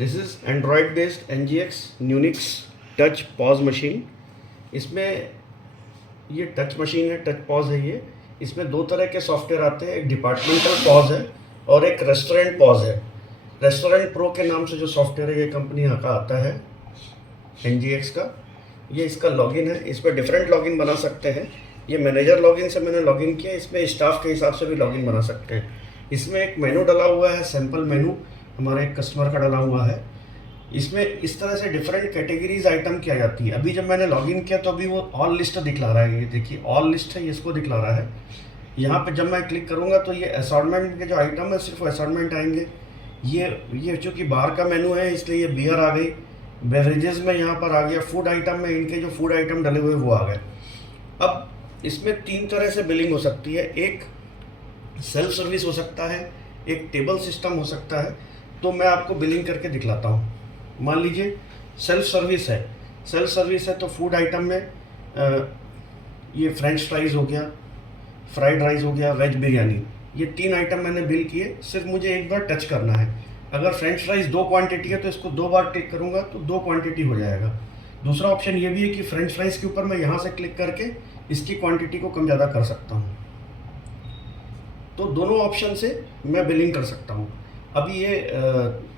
This is Android based NGX Unix touch pause machine. इसमें ये touch machine है, touch pause है ये। इसमें दो तरह के सॉफ्टवेयर आते हैं, एक डिपार्टमेंटल पॉज है और एक रेस्टोरेंट पॉज है। रेस्टोरेंट प्रो के नाम से जो सॉफ्टवेयर है ये कंपनी का आता है NGX का। ये इसका लॉगिन है, इस पर डिफरेंट लॉगिन बना सकते हैं। ये मैनेजर लॉगिन से मैंने लॉगिन किया, इसमें स्टाफ के हिसाब से भी लॉगिन बना सकते हैं। इसमें एक मेनू डला हुआ है, सैम्पल मेनू हमारे एक कस्टमर का डला हुआ है। इसमें इस तरह से डिफरेंट कैटेगरीज आइटम किया जाती है। अभी जब मैंने लॉगिन किया तो अभी वो ऑल लिस्ट दिखला रहा है, ये देखिए ऑल लिस्ट है, इसको दिखला रहा है। यहाँ पे जब मैं क्लिक करूँगा तो ये असॉर्टमेंट के जो आइटम है सिर्फ असॉर्टमेंट आएंगे। ये चूँकि बाहर का मेनू है इसलिए ये बियर आ गई, बेवरेजेस में यहाँ पर आ गया, फूड आइटम में इनके जो फूड आइटम डले हुए वो आ गए। अब इसमें तीन तरह से बिलिंग हो सकती है, एक सेल्फ सर्विस हो सकता है, एक टेबल सिस्टम हो सकता है। तो मैं आपको बिलिंग करके दिखलाता हूँ। मान लीजिए सेल्फ सर्विस है, सेल्फ सर्विस है तो फूड आइटम में ये फ्रेंच फ्राइज़ हो गया, फ्राइड राइस हो गया, वेज बिरयानी, ये तीन आइटम मैंने बिल किए। सिर्फ मुझे एक बार टच करना है। अगर फ्रेंच फ्राइज़ 2 क्वांटिटी है तो इसको 2 बार क्लिक करूँगा तो 2 क्वांटिटी हो जाएगा। दूसरा ऑप्शन ये भी है कि फ्रेंच फ्राइज़ के ऊपर मैं यहाँ से क्लिक करके इसकी क्वांटिटी को कम ज़्यादा कर सकता हूँ। तो दोनों ऑप्शन से मैं बिलिंग कर सकता हूँ। अभी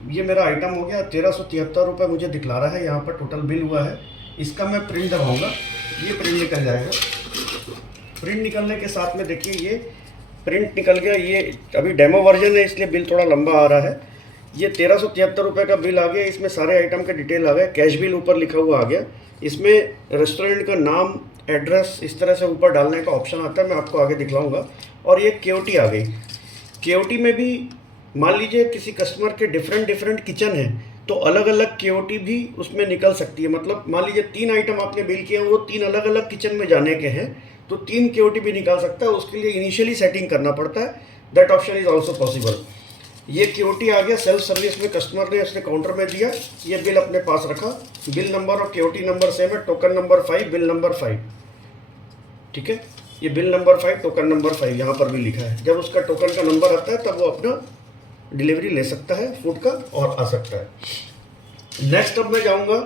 ये मेरा आइटम हो गया, 1373 रुपये मुझे दिखला रहा है, यहाँ पर टोटल बिल हुआ है। इसका मैं प्रिंट दबाऊँगा, ये प्रिंट निकल जाएगा। प्रिंट निकलने के साथ में देखिए ये प्रिंट निकल गया। ये अभी डेमो वर्जन है इसलिए बिल थोड़ा लंबा आ रहा है। ये 1373 रुपये का बिल आ गया, इसमें सारे आइटम का डिटेल आ गया, कैश बिल ऊपर लिखा हुआ आ गया। इसमें रेस्टोरेंट का नाम, एड्रेस इस तरह से ऊपर डालने का ऑप्शन आता है, मैं आपको आगे दिखलाऊँगा। और ये KOT आ गई। KOT में भी मान लीजिए किसी कस्टमर के डिफरेंट किचन है तो अलग अलग KOT भी उसमें निकल सकती है। मतलब मान लीजिए 3 आइटम आपने बिल किए, वो 3 अलग अलग किचन में जाने के हैं तो 3 KOT भी निकाल सकता है। उसके लिए इनिशियली सेटिंग करना पड़ता है, that option is also possible. ये KOT आ गया, सेल्फ सर्विस में कस्टमर ने उसने काउंटर में दिया, ये बिल अपने पास रखा, बिल नंबर और KOT नंबर सेम है, टोकन नंबर 5, बिल नंबर 5, ठीक है। ये बिल नंबर 5, टोकन नंबर 5 यहाँ पर भी लिखा है। जब उसका टोकन का नंबर आता है तब वो अपना डिलीवरी ले सकता है फूड का और आ सकता है। नेक्स्ट अब मैं जाऊँगा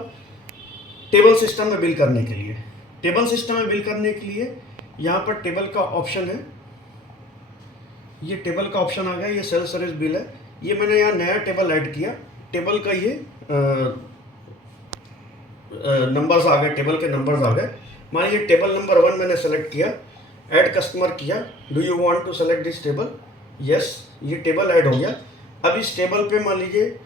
टेबल सिस्टम में बिल करने के लिए। टेबल सिस्टम में बिल करने के लिए यहाँ पर टेबल का ऑप्शन है, ये टेबल का ऑप्शन आ गया। ये सेल्फ सर्विस बिल है, ये मैंने यहाँ नया टेबल ऐड किया। टेबल का ये नंबर्स आ गए, टेबल के नंबर्स आ गए। मान लीजिए टेबल नंबर 1 मैंने सेलेक्ट किया, ऐड कस्टमर किया, do you want to select this table, yes, ये टेबल ऐड हो गया। अब इस टेबल पे मान लीजिए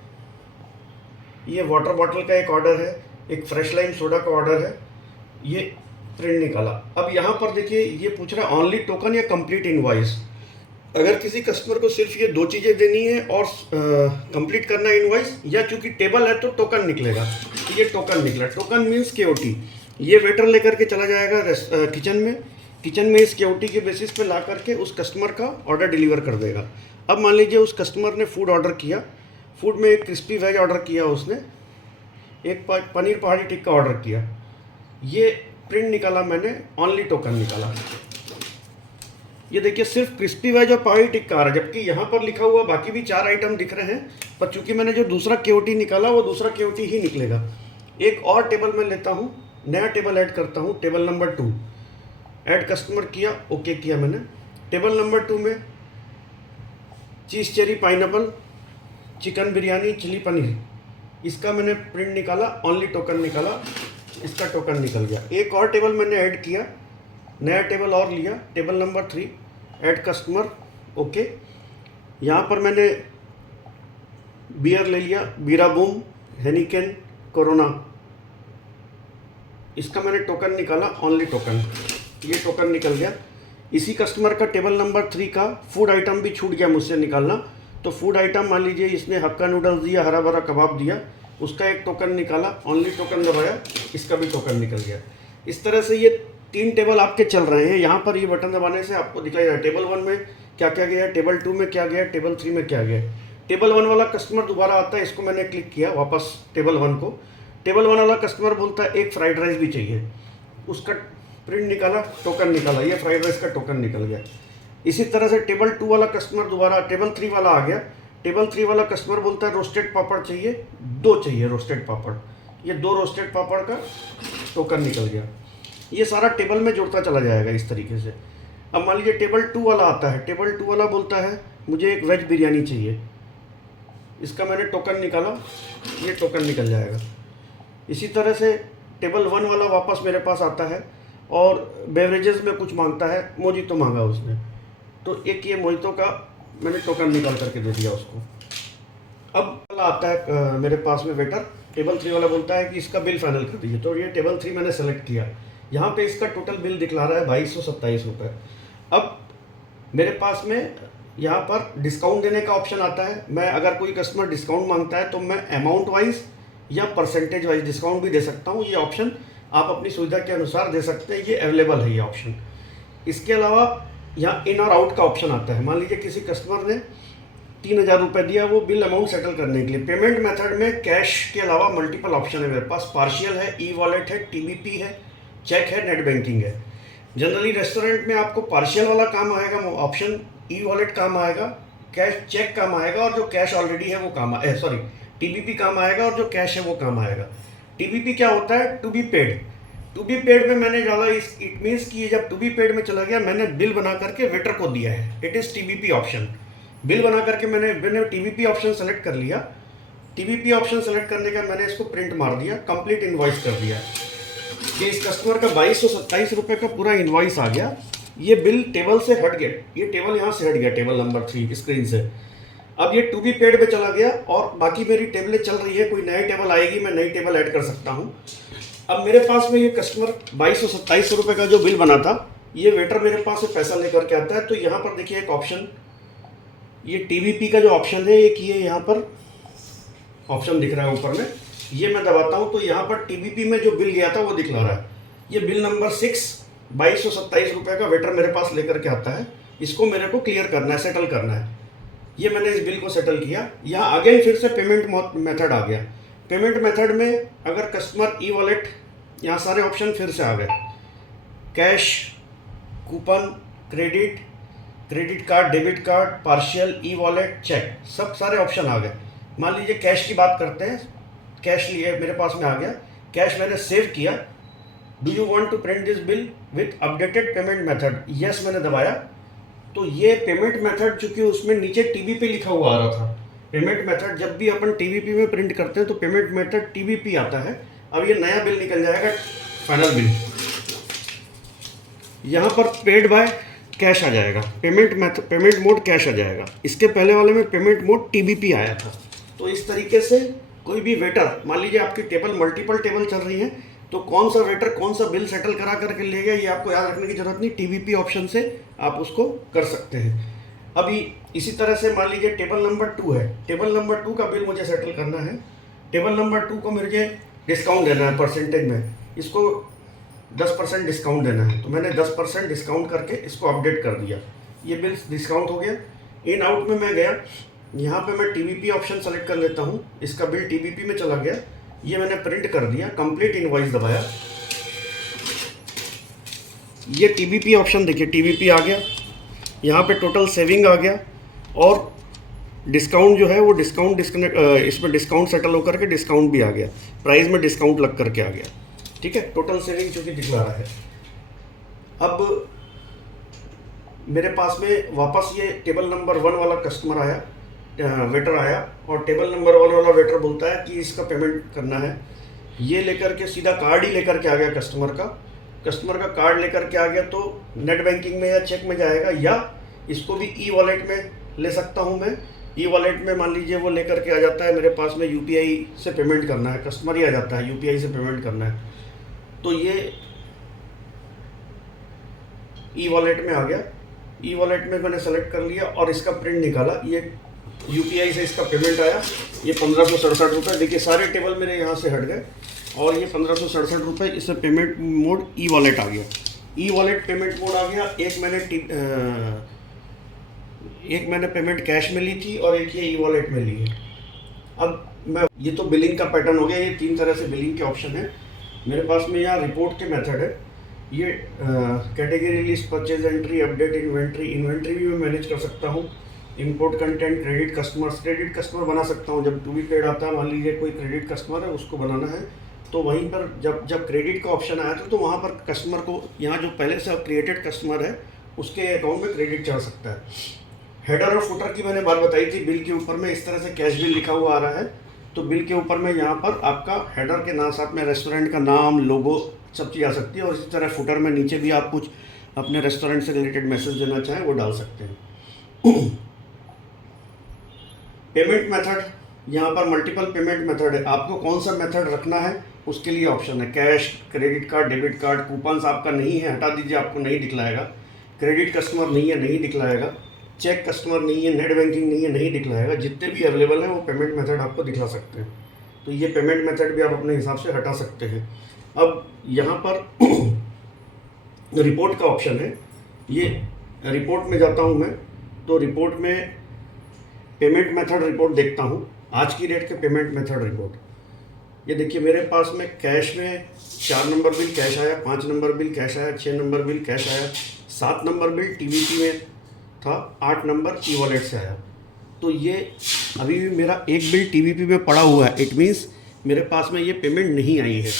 ये वाटर बॉटल का एक ऑर्डर है, एक फ्रेश लाइम सोडा का ऑर्डर है, ये प्रिंट निकाला। अब यहाँ पर देखिए ये पूछ रहा है ऑनली टोकन या कंप्लीट इनवॉइस। अगर किसी कस्टमर को सिर्फ ये 2 चीज़ें देनी है और कंप्लीट करना है इनवॉइस, या चूंकि टेबल है तो टोकन निकलेगा, ये टोकन निकला। Token means KOT। ये वेटर लेकर के चला जाएगा किचन में इस KOT के बेसिस पे ला करके उस कस्टमर का ऑर्डर डिलीवर कर देगा। अब मान लीजिए उस कस्टमर ने फूड ऑर्डर किया, फूड में एक क्रिस्पी वेज ऑर्डर किया, उसने एक पनीर पहाड़ी टिक्का ऑर्डर किया, ये प्रिंट निकाला मैंने, ऑनली टोकन निकाला। ये देखिए सिर्फ क्रिस्पी वेज और पहाड़ी टिक्का आ रहा है, जबकि यहाँ पर लिखा हुआ बाकी भी 4 आइटम दिख रहे हैं, पर चूंकि मैंने जो दूसरा KOT निकाला वो दूसरा KOT ही निकलेगा। एक और टेबल में लेता हूँ, नया टेबल ऐड करता हूँ, टेबल नंबर 2, ऐड कस्टमर किया, ओके किया मैंने। टेबल नंबर 2 में cheese cherry pineapple, chicken biryani, chilli paneer, इसका मैंने प्रिंट निकाला, ऑनली टोकन निकाला, इसका टोकन निकल गया। एक और टेबल मैंने ऐड किया, नया टेबल और लिया, table number 3, add customer, okay. यहाँ पर मैंने बियर ले लिया, बीरा बूम, हेनिकेन, कोरोना, इसका मैंने टोकन निकाला, ऑनली टोकन, ये टोकन निकल गया। इसी कस्टमर का टेबल नंबर 3 का फूड आइटम भी छूट गया मुझसे निकालना, तो फूड आइटम मान लीजिए इसने हक्का नूडल्स दिया, हरा भरा कबाब दिया, उसका एक टोकन निकाला, ऑनली टोकन दबाया, इसका भी टोकन निकल गया। इस तरह से ये 3 टेबल आपके चल रहे हैं। यहाँ पर ये बटन दबाने से आपको दिखाई दे रहा है टेबल 1 में क्या क्या गया, टेबल 2 में क्या गया, टेबल 3 में क्या गया। टेबल 1 वाला कस्टमर दोबारा आता है, इसको मैंने क्लिक किया वापस टेबल 1 को। टेबल 1 वाला कस्टमर बोलता है एक फ्राइड राइस भी चाहिए, उसका प्रिंट निकाला, टोकन निकाला, ये फ्राइड राइस का टोकन निकल गया। इसी तरह से टेबल 2 वाला कस्टमर दोबारा, टेबल 3 वाला आ गया, टेबल 3 वाला कस्टमर बोलता है रोस्टेड पापड़ चाहिए, 2 चाहिए रोस्टेड पापड़। ये 2 रोस्टेड पापड़ का टोकन निकल गया। ये सारा टेबल में जुड़ता चला जाएगा इस तरीके से। अब मान लीजिए टेबल 2 वाला आता है, टेबल 2 वाला बोलता है मुझे एक वेज बिरयानी चाहिए, इसका मैंने टोकन निकाला, ये टोकन निकल जाएगा। इसी तरह से टेबल 1 वाला वापस मेरे पास आता है और बेवरेजेस में कुछ मांगता है, मोजितो मांगा उसने, तो एक ये मोजितो का मैंने टोकन निकाल करके दे दिया उसको। अब वाला आता है मेरे पास में वेटर, टेबल 3 वाला बोलता है कि इसका बिल फाइनल कर दीजिए, तो ये टेबल 3 मैंने सेलेक्ट किया। यहाँ पे इसका टोटल बिल दिखला रहा है 2227 रुपये। अब मेरे पास में यहाँ पर डिस्काउंट देने का ऑप्शन आता है। मैं अगर कोई कस्टमर डिस्काउंट मांगता है तो मैं अमाउंट वाइज या परसेंटेज वाइज डिस्काउंट भी दे सकता हूँ। ये ऑप्शन आप अपनी सुविधा के अनुसार दे सकते हैं, ये अवेलेबल है ये ऑप्शन। इसके अलावा यहाँ इन और आउट का ऑप्शन आता है। मान लीजिए किसी कस्टमर ने 3000 रुपये दिया वो बिल अमाउंट सेटल करने के लिए। पेमेंट मेथड में कैश के अलावा मल्टीपल ऑप्शन है मेरे पास, पार्शियल है, ई वॉलेट है, टीबीपी है, चेक है, नेट बैंकिंग है। जनरली रेस्टोरेंट में आपको पार्शियल वाला काम आएगा ऑप्शन, ई वॉलेट काम आएगा, कैश चेक काम आएगा, और जो कैश ऑलरेडी है वो काम टीबीपी काम आएगा, और जो कैश है वो काम आएगा। टीबीपी क्या होता है? To be paid. To be paid में मैंने डाला, इट मीन्स कि जब टू बी पेड में चला गया मैंने बिल बना करके वेटर को दिया है, it is TBP option. Bill बना करके मैंने टीबीपी ऑप्शन सेलेक्ट कर लिया। टीबीपी ऑप्शन सेलेक्ट करने का मैंने इसको प्रिंट मार दिया, कंप्लीट इनवॉइस कर दिया कि इस कस्टमर का 2227 रुपये का पूरा इनवॉइस आ गया। ये बिल टेबल से हट गया, ये टेबल यहाँ से हट गया, टेबल नंबर 3 स्क्रीन से। अब ये टू बी पेड पे चला गया और बाकी मेरी टेबलें चल रही है, कोई नई टेबल आएगी मैं नई टेबल ऐड कर सकता हूँ। अब मेरे पास में ये कस्टमर 2227 रुपये का जो बिल बना था, ये वेटर मेरे पास से पैसा लेकर के आता है। तो यहाँ पर देखिए एक ऑप्शन, ये टीबीपी का जो ऑप्शन है एक ये यहाँ पर ऑप्शन दिख रहा है ऊपर में, ये मैं दबाता हूँ तो यहाँ पर टीबीपी में जो बिल गया था वो दिखला रहा है। ये बिल नंबर 6 2227 रुपये का वेटर मेरे पास लेकर के आता है, इसको मेरे को क्लियर करना है, सेटल करना है। ये मैंने इस बिल को सेटल किया। यहाँ अगेन फिर से पेमेंट मेथड आ गया। पेमेंट मेथड में अगर कस्टमर ई वॉलेट, यहाँ सारे ऑप्शन फिर से आ गए, cash, coupon, credit card, debit card, partial, e wallet, check, सब सारे ऑप्शन आ गए। मान लीजिए कैश की बात करते हैं, कैश लिए मेरे पास में आ गया, कैश मैंने सेव किया। Do you want to print this bill with updated payment method, yes मैंने दबाया। तो ये पेमेंट मेथड चूंकि उसमें नीचे टीबीपी लिखा हुआ आ रहा था, पेमेंट मेथड जब भी अपन टीबीपी में प्रिंट करते हैं तो पेमेंट मेथड टीबीपी आता है। अब ये नया बिल निकल जाएगा, फाइनल बिल, यहाँ पर पेड बाय कैश आ जाएगा, पेमेंट मोड कैश आ जाएगा। इसके पहले वाले में पेमेंट मोड टीबीपी आया था। तो इस तरीके से कोई भी वेटर, मान लीजिए आपकी टेबल मल्टीपल टेबल चल रही है, तो कौन सा वेटर कौन सा बिल सेटल करा करके ले गया ये आपको याद रखने की जरूरत नहीं, टीबीपी ऑप्शन से आप उसको कर सकते हैं। अभी इसी तरह से मान लीजिए टेबल नंबर 2 है, टेबल नंबर 2 का बिल मुझे सेटल करना है। टेबल नंबर 2 को मुझे डिस्काउंट देना है परसेंटेज में, इसको 10% डिस्काउंट देना है, तो मैंने 10% डिस्काउंट करके इसको अपडेट कर दिया। ये बिल डिस्काउंट हो गया। इन आउट में मैं गया, यहाँ पे मैं टीबीपी ऑप्शन सेलेक्ट कर लेता हूँ, इसका बिल टीबीपी में चला गया, ये मैंने प्रिंट कर दिया, कंप्लीट इनवॉइस दबाया, ये टीबीपी ऑप्शन देखिए टीबीपी आ गया, यहाँ पे टोटल सेविंग आ गया, और डिस्काउंट जो है वो इसमें डिस्काउंट सेटल होकर के डिस्काउंट भी आ गया, प्राइस में डिस्काउंट लग करके आ गया। ठीक है, टोटल सेविंग चूँकि दिखला रहा है। अब मेरे पास में वापस ये टेबल नंबर 1 वाला कस्टमर आया, वेटर आया, और टेबल नंबर 1 वाला वेटर बोलता है कि इसका पेमेंट करना है। ये लेकर के सीधा कार्ड ही लेकर के आ गया कस्टमर का कार्ड लेकर के आ गया, तो नेट बैंकिंग में या चेक में जाएगा, या इसको भी ई वॉलेट में ले सकता हूँ मैं। ई वॉलेट में मान लीजिए वो लेकर के आ जाता है, मेरे पास में यूपीआई से पेमेंट करना है, कस्टमर ही आ जाता है यूपीआई से पेमेंट करना है, तो ये ई वॉलेट में आ गया। ई वॉलेट में मैंने सेलेक्ट कर लिया और इसका प्रिंट निकाला, ये यूपीआई से इसका पेमेंट आया, ये 1567 रुपये। देखिए सारे टेबल मेरे यहाँ से हट गए, और ये 1567 रुपये, इससे पेमेंट मोड ई वॉलेट आ गया। ई वॉलेट पेमेंट मोड आ गया। एक मैंने पेमेंट कैश में ली थी और एक ये ई वॉलेट में ली है। अब ये तो बिलिंग का पैटर्न हो गया, ये 3 तरह से बिलिंग के ऑप्शन है मेरे पास में। यहाँ रिपोर्ट के मेथड है, ये category list, purchase entry, update inventory भी मैं मैनेज कर सकता हूँ। इंपोर्ट कंटेंट, क्रेडिट कस्टमर बना सकता हूँ। जब टू बी पेड आता है, मान लीजिए कोई क्रेडिट कस्टमर है, उसको बनाना है, तो वहीं पर जब क्रेडिट का ऑप्शन आया तो वहाँ पर कस्टमर को, यहाँ जो पहले से क्रिएटेड कस्टमर है उसके अकाउंट में क्रेडिट चढ़ सकता है। हेडर और फुटर की मैंने बात बताई थी। बिल के ऊपर में इस तरह से कैश बिल लिखा हुआ आ रहा है, तो बिल के ऊपर में यहाँ पर आपका हेडर के नाम, साथ में रेस्टोरेंट का नाम, लोगो, सब चीज़ आ सकती है। और इसी तरह फुटर में नीचे भी आप कुछ अपने रेस्टोरेंट से रिलेटेड मैसेज देना चाहें वो डाल सकते हैं। पेमेंट मेथड, यहाँ पर मल्टीपल पेमेंट मेथड है। आपको कौन सा मेथड रखना है उसके लिए ऑप्शन है। Cash, credit card, debit card. Coupons आपका नहीं है, हटा दीजिए, आपको नहीं दिखलाएगा। क्रेडिट कस्टमर नहीं है, नहीं दिखलाएगा। चेक कस्टमर नहीं है, नेट बैंकिंग नहीं है, नहीं दिखलाएगा। जितने भी अवेलेबल हैं वो पेमेंट मेथड आपको दिखला सकते हैं। तो ये पेमेंट मेथड भी आप अपने हिसाब से हटा सकते हैं। अब यहाँ पर रिपोर्ट का ऑप्शन है। ये रिपोर्ट में जाता हूँ मैं, तो रिपोर्ट में पेमेंट मेथड रिपोर्ट देखता हूँ। आज की डेट के पेमेंट मेथड रिपोर्ट, ये देखिए मेरे पास में कैश में 4 नंबर बिल कैश आया, 5 नंबर बिल कैश आया, 6 नंबर बिल कैश आया, 7 नंबर बिल टीवीपी में था, 8 नंबर ई वॉलेट से आया। तो ये अभी भी मेरा एक बिल टीवीपी में पड़ा हुआ है। इट मीन्स मेरे पास में ये पेमेंट नहीं आई है।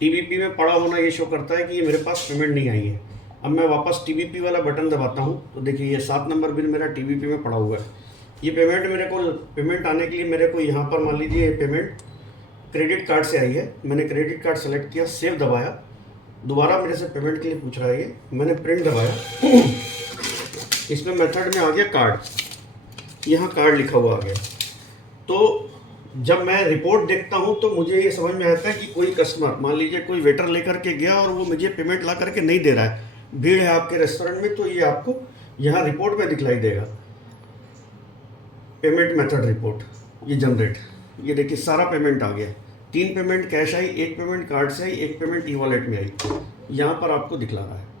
टीवीपी में पड़ा होना ये शो करता है कि ये मेरे पास पेमेंट नहीं आई है। अब मैं वापस टीवीपी वाला बटन दबाता हूँ, तो देखिए ये 7 नंबर बिल मेरा टीवीपी में पड़ा हुआ है। ये पेमेंट आने के लिए मेरे को यहाँ पर मान लीजिए पेमेंट क्रेडिट कार्ड से आई है। मैंने क्रेडिट कार्ड सेलेक्ट किया, सेव दबाया, दोबारा मेरे से पेमेंट के लिए पूछ रहा है ये। मैंने प्रिंट दबाया, इसमें मेथड में आ गया कार्ड, यहाँ कार्ड लिखा हुआ आ गया। तो जब मैं रिपोर्ट देखता हूँ तो मुझे ये समझ में आता है कि कोई कस्टमर, मान लीजिए कोई वेटर लेकर के गया और वो मुझे पेमेंट ला करके नहीं दे रहा है, भीड़ है आपके रेस्टोरेंट में, तो ये आपको यहाँ रिपोर्ट में दिखलाई देगा। पेमेंट मेथड रिपोर्ट ये जनरेट, ये देखिए सारा पेमेंट आ गया। 3 payment cash I, 1 payment card से आई, 1 पेमेंट ई वॉलेट में आई। यहाँ पर आपको दिखला रहा है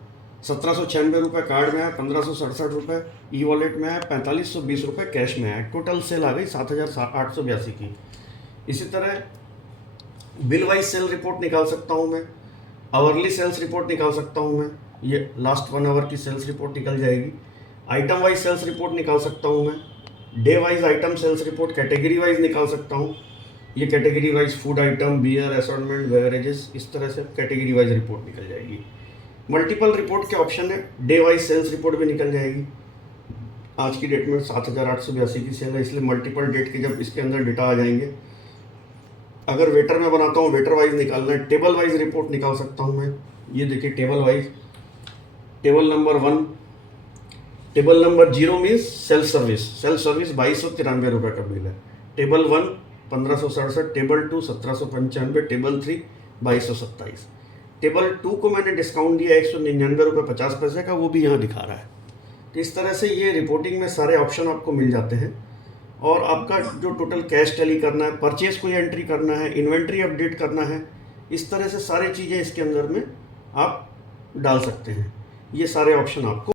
1796 रुपये कार्ड में आया, 1567 रुपये ई वॉलेट में आया, 4520 रुपये कैश में आया। टोटल सेल आ गई 7882 की। इसी तरह बिल वाइज सेल रिपोर्ट निकाल सकता हूँ मैं, आवरली सेल्स रिपोर्ट निकाल सकता हूँ मैं, ये लास्ट 1 आवर की सेल्स रिपोर्ट निकल जाएगी। आइटम वाइज सेल्स रिपोर्ट निकाल सकता हूँ मैं, day wise item sales report, category wise निकाल सकता हूँ। ये category wise food item, beer, assortment, beverages, इस तरह से कैटेगरी वाइज रिपोर्ट निकल जाएगी। मल्टीपल रिपोर्ट के ऑप्शन है, डे वाइज सेल्स रिपोर्ट भी निकल जाएगी। आज की डेट में 7882 की सेल है, इसलिए मल्टीपल डेट के जब इसके अंदर डेटा आ जाएंगे। अगर वेटर में बनाता हूँ, वेटर वाइज निकालना है, टेबल वाइज रिपोर्ट निकाल सकता हूँ मैं। ये देखिए table wise, table number 1, table number 0 means self service 2293 रुपये का बिल है। Table 1 1567, table 2 1795, table 3 2227। टेबल 2 को मैंने डिस्काउंट दिया 199 रुपये 50 पैसे का, वो भी यहाँ दिखा रहा है। तो इस तरह से ये रिपोर्टिंग में सारे ऑप्शन आपको मिल जाते हैं। और आपका जो टोटल कैश टैली करना है, परचेज कोई एंट्री करना है, इन्वेंट्री अपडेट करना है, इस तरह से सारी चीज़ें इसके अंदर में आप डाल सकते हैं। ये सारे ऑप्शन आपको